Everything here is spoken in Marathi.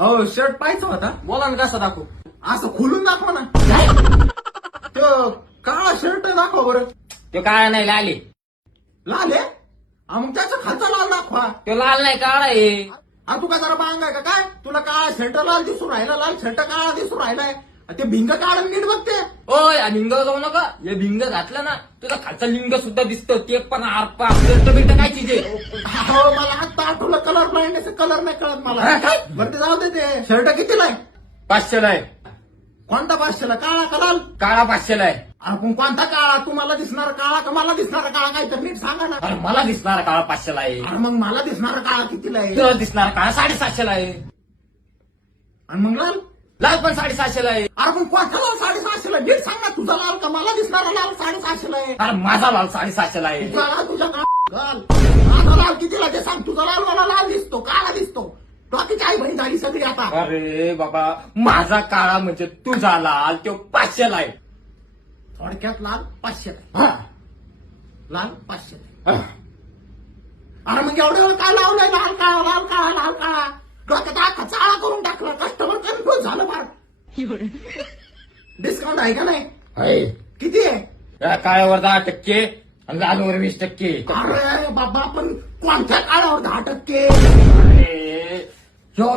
अहो शर्ट पाहायचा होता. बोला ना कसा दाखवू. असं खोलून दाखवा ना. तो काळा शर्ट दाखवा बरं. तो काळा नाही लाल आहे. लाल आहे? मग त्याचा खालचा लाल दाखवा. तो लाल नाही काळा आहे. तू काय जरा बांग आहे का काय? तुला काळा शर्ट लाल दिसून राहिला, लाल शर्ट काळा दिसून राहिलाय. ते भिंग काढून नीट बघते. ओय भिंग जाऊ नका. हे भिंग घातलं ना तुझा खालचा लिंग सुद्धा दिसतो. ते पण आरपा बिंट काय चीज आहे. हो मला आता आठवलं कलर ब्लाइंड कलर नाही कळत मला. हा, काय? बरं ते जाऊ दे. ते शर्ट कितीला आहे? 500 आहे. कोणता 500ला? काळा का लाल? काळा 500 आहे. आपण कोणता काळा? तुम्हाला दिसणार काळा का मला दिसणारा काळा? काय तर नीट सांगा ना. अरे मला दिसणारा काळा 500 आहे. अरे मग मला दिसणारा काळा कितीला आहे? तुला दिसणारा काळा 750 आहे. आणि मग लाल? लाल पण 750 आहे. अरे पण कोणता लाल 750ला? नीट सांग ना. तुझा लाल का मला दिसणारा लाल 750ला आहे? अरे माझा लाल 750 आहे. तुझा लाल तुझ्या लाल माझा लाल कितीला ते सांग. तुझा लाल मला लाल दिसतो, काळा दिसतो. बाकीची आई बहीण झाली सगळी आता. अरे बाबा माझा काळा म्हणजे तुझा लाल तो 500 आहे. थोडक्यात लाल 500 आहे. लाल 500 आहे. अरे मग एवढं वेळ काय लावलंय? लाल काळा लाल काळा लाल काळा. डोक्यात आखा चाळा करून टाकला. कस्टमर कन्फ्युज झालं फार. डिस्काउंट आहे का नाही? आहे. किती आहे? या काळ्यावर 10% आणि लालवर 20%. अरे बाबा पण कोणत्या काळावर 10%? अरे ह्यो